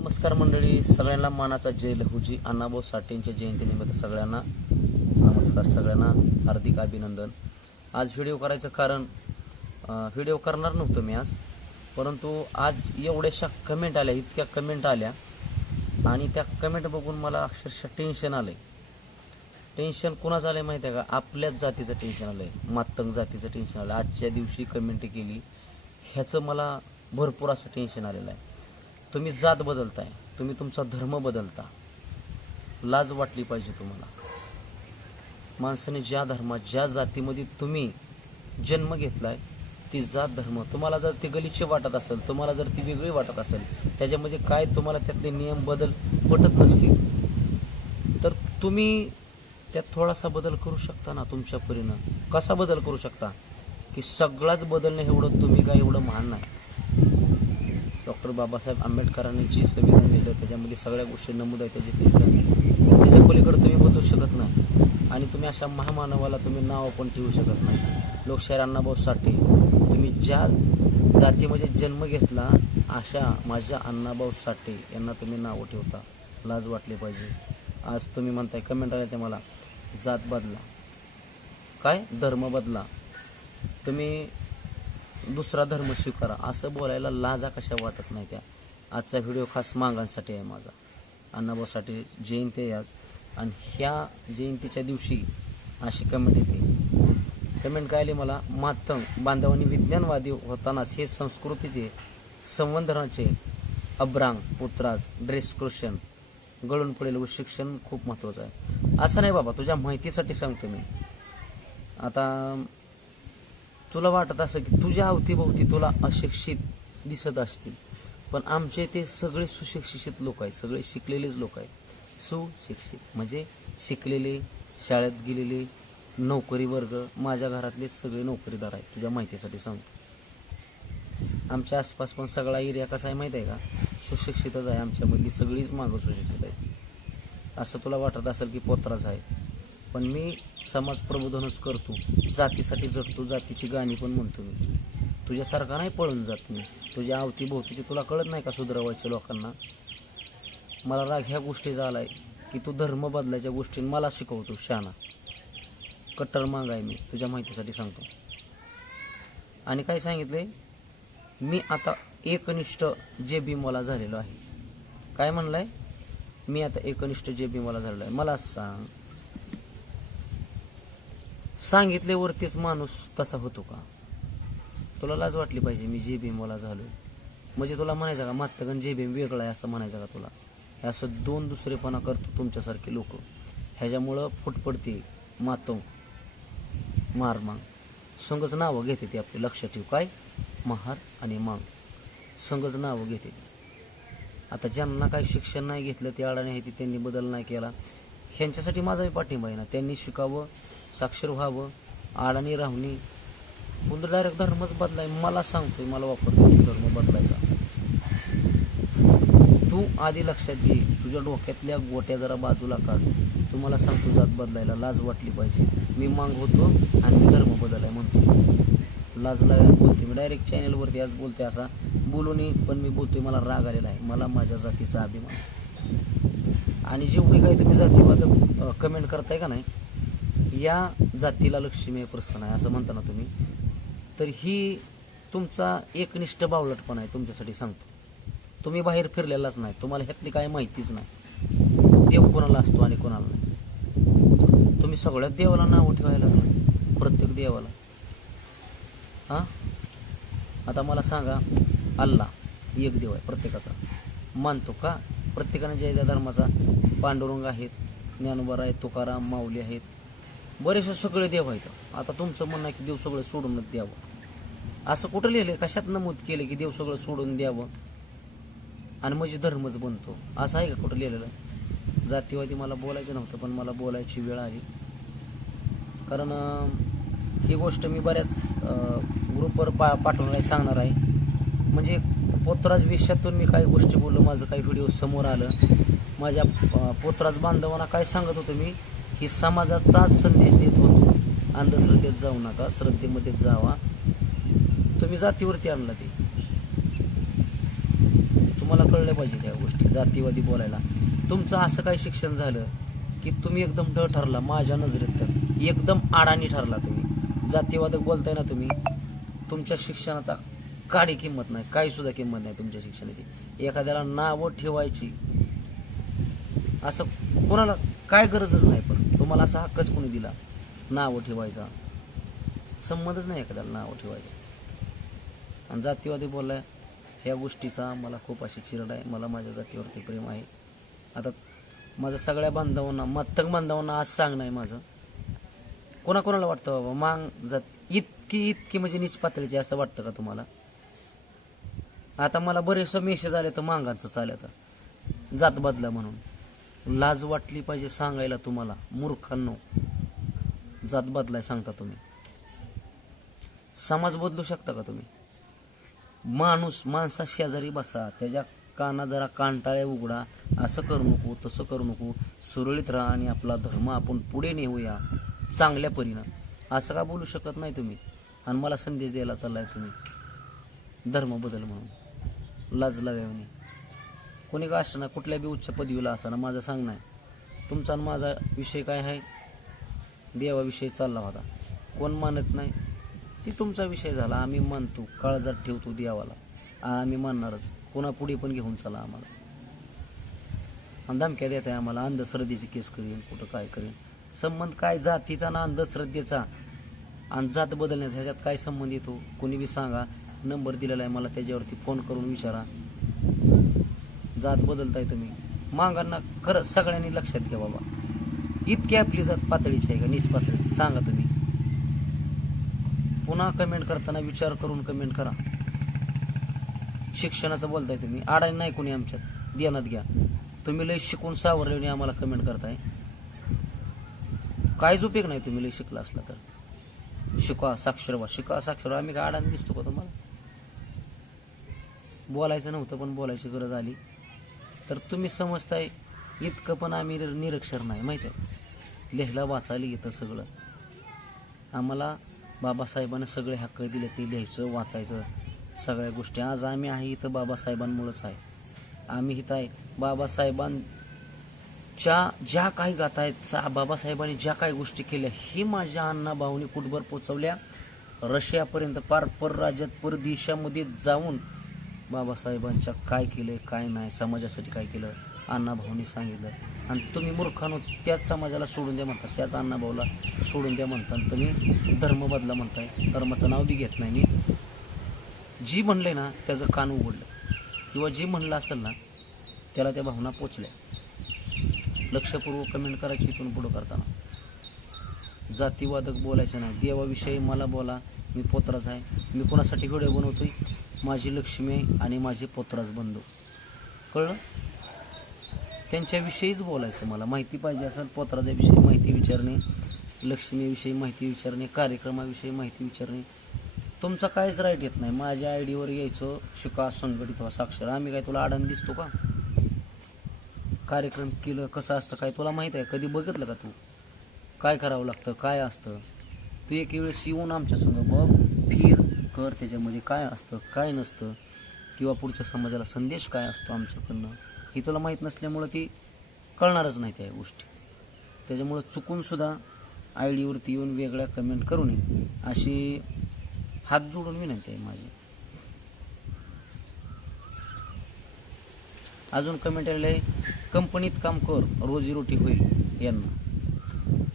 नमस्कार मंडळी सगळ्यांना मानाचा जय लहूजी अण्णाभाऊ साठेंच्या जयंतीनिमित्त सगळ्यांना नमस्कार सगळ्यांना हार्दिक अभिनंदन. आज व्हिडिओ करायचं कारण व्हिडिओ करणार नव्हतो मी आज. परंतु आज एवढ्याशा कमेंट आल्या इतक्या कमेंट आल्या. आणि त्या कमेंट बघून मला अक्षरशः टेन्शन आलंय. टेन्शन कुणाचं आहे माहिती आहे का? आपल्याच जातीचं टेन्शन आलंय. मातंग जातीचं टेन्शन आलं आजच्या दिवशी कमेंट केली. ह्याचं मला भरपूर असं टेन्शन आलेलं आहे. तुम्ही जात बदलताय. तुम्ही तुमचा धर्म बदलता. लाज वाटली पाहिजे तुम्हाला. माणसाने ज्या धर्मात ज्या जातीमध्ये तुम्ही जन्म घेतलाय ती जात धर्म. तुम्हाला जर ती गलिच्छ वाटत असेल तुम्हाला जर ती वेगळी वाटत असेल त्याच्यामध्ये काय तुम्हाला त्यातले नियम बदल पटत नसतील? तर तुम्ही त्यात थोडासा बदल करू शकता ना तुमच्या परीनं. कसा बदल करू शकता? की सगळाच बदलणं एवढं तुम्ही काय एवढं महान नाही. डॉक्टर बाबासाहेब आंबेडकरांनी जी संविधान लिहिलं त्याच्यामध्ये सगळ्या गोष्टी नमूद आहेत त्याचे त्याच्या पलीकडे तुम्ही बदलू शकत नाही. आणि तुम्ही अशा महामानवाला तुम्ही नाव पण ठेवू शकत नाही. लोकशाहीर अण्णाभाऊ साठे तुम्ही ज्या जातीमध्ये म्हणजे जन्म घेतला अशा माझ्या अण्णाभाऊ साठे यांना तुम्ही नावं ठेवता. लाज वाटली पाहिजे. आज तुम्ही म्हणताय कमेंट आले ते मला. जात बदला. काय? धर्म बदला. तुम्ही दुसरा धर्म स्वीकारा. असं बोलायला लाजा कशा वाटत नाही त्या. आजचा व्हिडिओ खास मागांसाठी आहे माझा. अण्णाभाऊसाठी जयंती आहे आज. आणि ह्या जयंतीच्या दिवशी अशी कमेंट येते. कमेंट काय आली मला? मातंग बांधवांनी विज्ञानवादी होतानाच हे संस्कृतीचे संवर्धनाचे अब्रांग पुत्राज ड्रेस कृषण गळून पडेल व शिक्षण खूप महत्त्वाचं आहे. असं नाही बाबा तुझ्या माहितीसाठी सांगतो मी. आता तुला वाटत असं की तुझ्या अवतीभोवती तुला अशिक्षित दिसत असतील. पण आमचे ते सगळे सुशिक्षित लोक आहेत. सगळे शिकलेलेच लोक आहेत. सुशिक्षित म्हणजे शिकलेले शाळेत गेलेले नोकरी वर्ग माझ्या घरातले सगळे नोकरीदार आहेत. तुझ्या माहितीसाठी सांगतो. आमच्या आसपास पण सगळा एरिया कसा आहे माहीत आहे का? सुशिक्षितच आहे. आमच्यामधली सगळीच मागं सुशिक्षित आहेत. असं तुला वाटत असेल की पोत्राच आहे? पण मी समाज प्रबोधनच करतो. जातीसाठी जगतो जातीची गाणी पण म्हणतो मी. तुझ्यासारखा नाही पळून जात मी. तुझ्या अवतीभोवतीचे तुला कळत नाही का सुधरवायच्या लोकांना? मला राग ह्या गोष्टीचा आहे की तू धर्म बदलायच्या गोष्टी मला शिकवतो शहाणा कट्टर मागाय मी तुझ्या माहितीसाठी सांगतो. आणि काय सांगितले? मी आता एकनिष्ठ जे बी मला झालेलो आहे. काय म्हणलाय? मी आता एकनिष्ठ जे बी मला झालेलो आहे. मला सांग. सांगितल्यावरतीच माणूस तसा होतो का? तुला लाज वाटली पाहिजे मी जे भीम मला म्हणजे तुला म्हणायचं का मातगण जे भीम वेगळा आहे असं म्हणायचं का तुला? हे असं दोन दुसरेपणा करतो तुमच्यासारखे लोक. ह्याच्यामुळं फुट पडते मातो. मारमांग संघच नावं घेते ते आपले लक्ष ठेव. काय? महार आणि मांग. संघच नावं घेते ते. आता ज्यांना काही शिक्षण नाही घेतलं ते अडाणी आहे ते त्यांनी बदल नाही केला. ह्यांच्यासाठी माझा मी पाठिंबा आहे ना. त्यांनी शिकावं साक्षर व्हावं अडाणी राहुनी पुन्हा डायरेक्ट धर्मच बदलाय. मला सांगतोय मला वापरतो धर्म बदलायचा. तू आधी लक्षात घे तुझ्या डोक्यातल्या गोट्या जरा बाजूला काढ. तुम्हाला सांगतो जात बदलायला लाज वाटली पाहिजे. मी मांग होतो आणि मी धर्म बदलाय म्हणतो. लाज लागायला बोलते मी डायरेक्ट चॅनलवरती आज बोलते असा. बोलूनही पण मी बोलतोय मला राग आलेला आहे. मला माझ्या जातीचा अभिमान आणि जेवढी काही तुम्ही जातीवाद कमेंट करताय का नाही या जातीला लक्ष्मी प्रसन्न आहे असं म्हणता ना तुम्ही. तर ही तुमचा एकनिष्ठ बावलटपण आहे तुमच्यासाठी सांगतो. तुम्ही बाहेर फिरलेलाच नाही तुम्हाला ह्यातली काय माहितीच नाही. देव कोणाला असतो आणि कोणाला नाही. तुम्ही सगळ्यात देवाला नाव ठेवायला लागला प्रत्येक देवाला. हां? आता मला सांगा अल्ला एक देव आहे प्रत्येकाचा. मानतो का? प्रत्येकाने जय धर्माचा पांडुरंग आहेत ज्ञानोबा आहेत तुकाराम माऊली आहेत बरेचसे सगळे देव आहेत. आता तुमचं म्हणणं आहे की देव सगळं सोडूनच द्यावं. असं कुठं लिहिलं कशात नमूद केलं की देव सगळं सोडून द्यावं? आणि म्हणजे धर्मच बनतो. असं आहे का कुठं लिहिलेलं? जातीवादी मला बोलायचं नव्हतं पण मला बोलायची वेळ आली. कारण ही गोष्ट मी बऱ्याच ग्रुपवर पा पाठवणार आहे सांगणार आहे. म्हणजे पोतराज विषयातून मी काही गोष्टी बोललो माझं काही व्हिडिओ समोर आलं. माझ्या पोतराज बांधवांना काय सांगत होतो मी? की समाजाचाच संदेश देत होतो. अंधश्रद्धेत जाऊ नका श्रद्धेमध्ये जावा. तुम्ही जातीवरती आणला ते. तुम्हाला कळलं पाहिजे त्या गोष्टी जातीवादी बोलायला. तुमचं असं काय शिक्षण झालं की तुम्ही एकदम ड ठरला माझ्या नजरेत तर. एकदम आडाणी ठरला तुम्ही. जातीवादक बोलताय ना तुम्ही तुमच्या शिक्षणाचा काडी किंमत नाही काही सुद्धा किंमत नाही तुमच्या शिक्षणाची. एखाद्याला नावं ठेवायची असं कोणाला काय गरजच नाही. तुम्हाला असा हक्कच कोणी दिला? नावं ठेवायचा. संबंधच नाही एखाद्याला नावं ठेवायचं. आणि जातीवादी बोललाय ह्या गोष्टीचा मला खूप अशी चिरड आहे मला माझ्या जातीवरती प्रेम आहे. आता माझं सगळ्या बांधवांना मत्तक बांधवांना आज सांगणं आहे माझं. कोणाकोणाला वाटतं बाबा? मांग जात इतकी इतकी म्हणजे नीच पातळीची असं वाटतं का तुम्हाला? आता मला बरेचसे मेसेज आले तर मांगांचं चाललं आता. जात बदला म्हणून. लाज वाटली पाहिजे सांगायला तुम्हाला मूर्खांनो. जात बदलाय सांगता तुम्ही. समाज बदलू शकता का तुम्ही? माणूस माणसा शेजारी बसा त्याच्या काना जरा कांटाळ्या उघडा. असं करू नको तसं करू नको. सुरळीत राहा आणि आपला धर्म आपण पुढे नेऊया. चांगल्या परीनं. असं का बोलू शकत नाही तुम्ही? आणि मला संदेश द्यायला चाललाय तुम्ही. धर्म बदल म्हणून. लाजला लाव्याने कोणी का असताना कुठल्या बी उच्च पदवीला असताना माझं सांगणं आहे तुमचा आणि माझा विषय काय आहे? देवाविषयी चालला होता. कोण मानत नाही? ती तुमचा विषय झाला. आम्ही मानतो. काळजात ठेवतो देवाला. आम्ही मानणारच. कोणापुढे पण घेऊन चला आम्हाला. आणि धमक्या देत आहे आम्हाला अंधश्रद्धेचे केस करीन कुठं काय करीन. संबंध काय जातीचा ना अंधश्रद्धेचा? आणि जात बदलण्याचा ह्याच्यात काय संबंध येतो? कोणी बी सांगा. नंबर दिलेला आहे मला त्याच्यावरती फोन करून विचारा. जात बदलताय तुम्ही. मागांना खरंच सगळ्यांनी लक्षात घ्या बाबा. इतकी आपली जात पातळीची आहे का? नीच पातळीची. सांगा तुम्ही. पुन्हा कमेंट करताना विचार करून कमेंट करा. शिक्षणाचं बोलताय तुम्ही. आडाणी नाही कोणी आमच्यात. ध्यानात घ्या. तुम्ही लय शिकून सावरले आम्हाला कमेंट करताय. काहीच उपयोग नाही तुम्ही लय शिकला असला तर. शिका साक्षर व्हा. शिका साक्षर आम्ही काय आडाने दिसतो का तुम्हाला? बोलायचं नव्हतं पण बोलायची गरज आली. तर तुम्ही समजताय इतकं पण आम्ही निरक्षर नाही माहीत आहे? लिहायला वाचायला येतं सगळं. आम्हाला बाबासाहेबांना सगळे हक्क दिले ते लिहायचं वाचायचं सगळ्या गोष्टी. आज आम्ही आहे इथं बाबासाहेबांमुळंच आहे. आम्ही इथं आहे. बाबासाहेबांच्या ज्या काही गाता आहेत बाबासाहेबांनी ज्या काही गोष्टी केल्या ही माझ्या अण्णा भाऊनी कुठभर पोचवल्या? रशियापर्यंत पार परराज्यात परदेशामध्ये जाऊन बाबासाहेबांच्या काय केलं काय नाही समाजासाठी काय केलं अण्णाभाऊनी सांगितलं. आणि तुम्ही मूर्खानो त्याच समाजाला सोडून द्या म्हणता त्याच अण्णाभाऊला सोडून द्या म्हणता. आणि तुम्ही धर्म बदला म्हणताय. धर्माचं नाव बी घेत नाही मी. जी म्हणले ना त्याचं कान उघडलं. किंवा जी म्हणलं असेल ना त्याला त्या भावना पोचल्या. लक्षपूर्वक कमेंट करायची इथून पुढं करताना. जातीवादक बोलायचं नाही. देवाविषयी मला बोला. मी पोत्राच आहे. मी कोणासाठी व्हिडिओ बनवतोय? माझी लक्ष्मी आणि माझे पोत्राच बंधू. कळलं? त्यांच्याविषयीच बोलायचं मला. माहिती पाहिजे असेल पोत्राच्याविषयी माहिती विचारणे लक्ष्मीविषयी माहिती विचारणे कार्यक्रमाविषयी माहिती विचारणे. तुमचा काहीच राईट येत नाही. माझ्या आय डीवर यायचं शिका संघटित व्हा साक्षर. आम्ही काय तुला आडण दिसतो का? कार्यक्रम केलं कसं असतं काय तुला माहीत आहे? कधी बघितलं का तू? काय करावं लागतं? काय असतं? तू एक वेळेस येऊन आमच्यासंग बघ. फिर कर त्याच्यामध्ये काय असतं काय नसतं किंवा पुढच्या समाजाला संदेश काय असतो आमच्याकडनं ही तुला माहीत नसल्यामुळं ती कळणारच नाही त्या गोष्टी. त्याच्यामुळं चुकूनसुद्धा आय डीवरती येऊन वेगळ्या कमेंट करू नये. अशी हात जोडून विनंती आहे माझी. अजून कमेंट आलेलं आहे कंपनीत काम कर रोजीरोटी होईल यांना.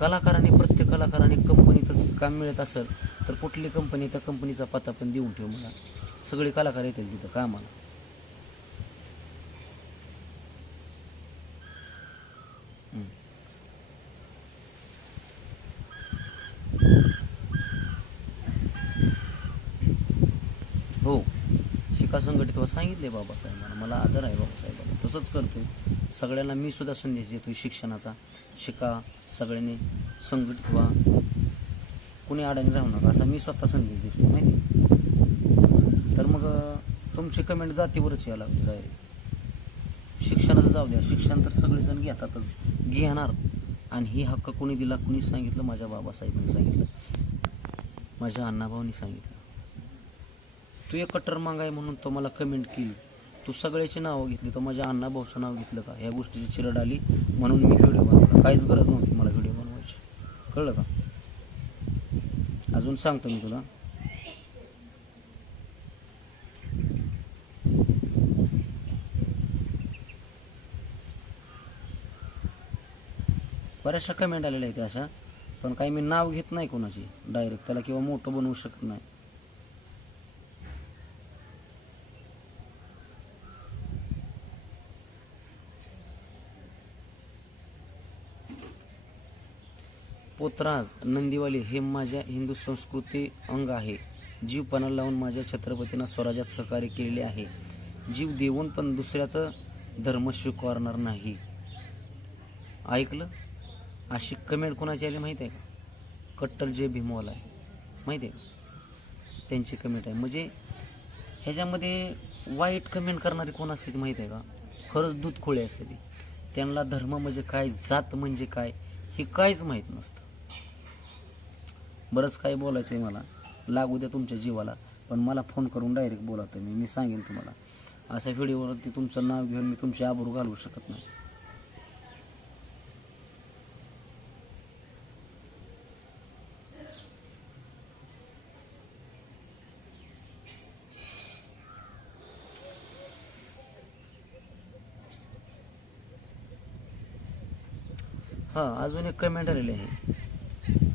कलाकाराने प्रत्येक कलाकाराने कंपनीतच काम मिळत असेल तर कुठली कंपनी त्या कंपनीचा पत्ता पण देऊन ठेव मला सगळे कलाकार येतील तिथं कामाला. हो. शिका संघटित सांगितले बाबासाहेबांना. मला आदर आहे बाबासाहेबांना. तसंच करतो. सगळ्यांना मी सुद्धा संदेश देतो शिक्षणाचा. शिका. सगळ्यांनी संघटित व्हा. कुणी अडाणी राहू नका असा मी स्वतः संदेश दिसतो माहिती तर मग तुमची कमेंट जातीवरच यायला लागली आहे शिक्षणाचं जाऊ द्या शिक्षण तर सगळेजण घेतातच घेणार. आणि ही हक्क कोणी दिला कुणी सांगितलं माझ्या बाबासाहेबांनी सांगितलं माझ्या अण्णाभाऊनी सांगितलं. तू एक कट्टर मागाय म्हणून तो मला कमेंट केली. तू सगळ्याची नावं घेतली तर माझ्या अण्णा भाऊचं नाव घेतलं का? ह्या गोष्टीची चिरड आली म्हणून मी व्हिडिओ बनवला. काहीच गरज नव्हती मला व्हिडिओ बनवायची. कळलं का? अजून सांगतो मी तुला. बऱ्याचशा कमेंट आलेल्या आहेत अशा पण काही मी नाव घेत नाही कोणाची. डायरेक्ट त्याला किंवा मोठं बनवू शकत नाही. पोतराज नंदीवाली हे माझ्या हिंदू संस्कृती अंग आहे. जीव पणाला लावून माझ्या छत्रपतींना स्वराज्यात सहकार्य केलेले आहे. जीव देऊन पण दुसऱ्याचं धर्म स्वीकारणार नाही. ऐकलं? अशी कमेंट कोणाची आली माहीत आहे का? कट्टर जे भीमवाला आहे. माहिती आहे का? त्यांची कमेंट आहे. म्हणजे ह्याच्यामध्ये वाईट कमेंट करणारी कोण असते ती आहे का? खरंच दूध खोळे असते ती. त्यांना धर्म म्हणजे काय? जात म्हणजे काय? हे काहीच माहीत नसतं. बरंच काही बोलायचं आहे मला. लागू द्या तुमच्या जीवाला. पण मला फोन करून डायरेक्ट बोला तुम्ही मी सांगेन तुम्हाला. अशा व्हिडिओवरती तुमचं नाव घेऊन मी तुमची आबरू घालवू शकत नाही. हां अजून एक कमेंट आलेली आहे.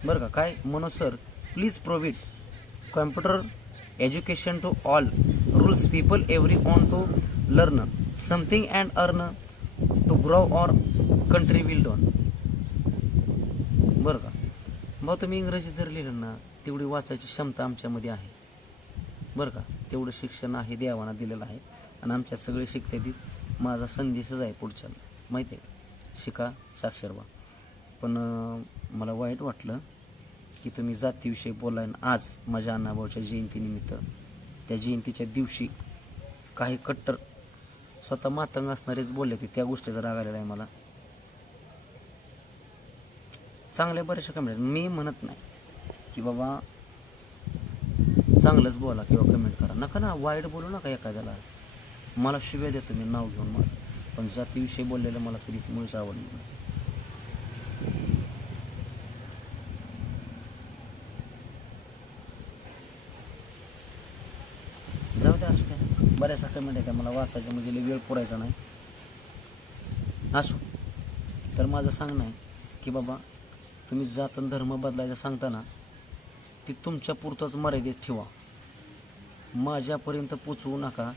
बरं का काय Manoj sir? Please provide computer education to all rules people every on to learn something and earn to grow or country will done बरं का? भाऊ तुम्ही इंग्रजी जर लिहिलं ना तेवढी वाचायची क्षमता आमच्यामध्ये आहे. बरं का? तेवढं शिक्षण आहे देवाना दिलेलं आहे. आणि आमच्या सगळे शिकते ती. माझा संदेशच आहे पुढच्या. माहिती आहे शिका साक्षर व्हा. पण मला वाईट वाटलं की तुम्ही जातीविषयी बोलाय आज माझ्या अण्णाभाऊच्या जयंतीनिमित्त त्या जयंतीच्या दिवशी काही कट्टर स्वतः मातंग असणारेच बोलले की त्या गोष्टीचा राग आलेला आहे मला. चांगल्या बऱ्याचशा कमेंट मी म्हणत नाही की बाबा चांगलंच बोला किंवा कमेंट करा. नका ना वाईट बोलू नका एखाद्याला. मला शिव्या देतो मी नाव घेऊन माझं. पण जातीविषयी बोललेलं मला कधीच मुळीच आवडलं नाही जाऊ द्या असू द्या बऱ्याचशा कमेंट आहे त्या मला वाचायचं म्हणजे लई वेळ पुरायचा नाही. असो. तर माझं सांगणं आहे की बाबा तुम्ही जात धर्म बदलायचं सांगताना ती तुमच्या पुरतंच मर्यादित ठेवा. माझ्यापर्यंत पोचवू नका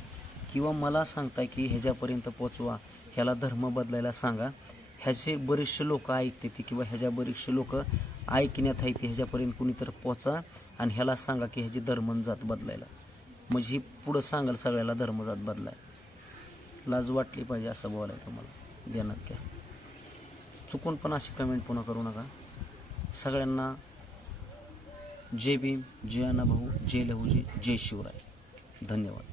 किंवा मला सांगताय की ह्याच्यापर्यंत पोचवा ह्याला धर्म बदलायला सांगा. ह्याचे बरेचसे लोक ऐकते ती किंवा ह्याच्या बरेचसे लोक ऐकण्यात आहे ते ह्याच्यापर्यंत कुणीतरी पोचा आणि ह्याला सांगा की ह्याची धर्म जात बदलायला. म्हणजे ही पुढं सांगाल सगळ्याला धर्मजात बदलाय. लाज वाटली पाहिजे असं बोलाय तुम्हाला. ध्यानात घ्या चुकून पण अशी कमेंट पुन्हा करू नका. सगळ्यांना जय भीम जय अनाभाऊ जय लहूजी जय शिवराय. धन्यवाद.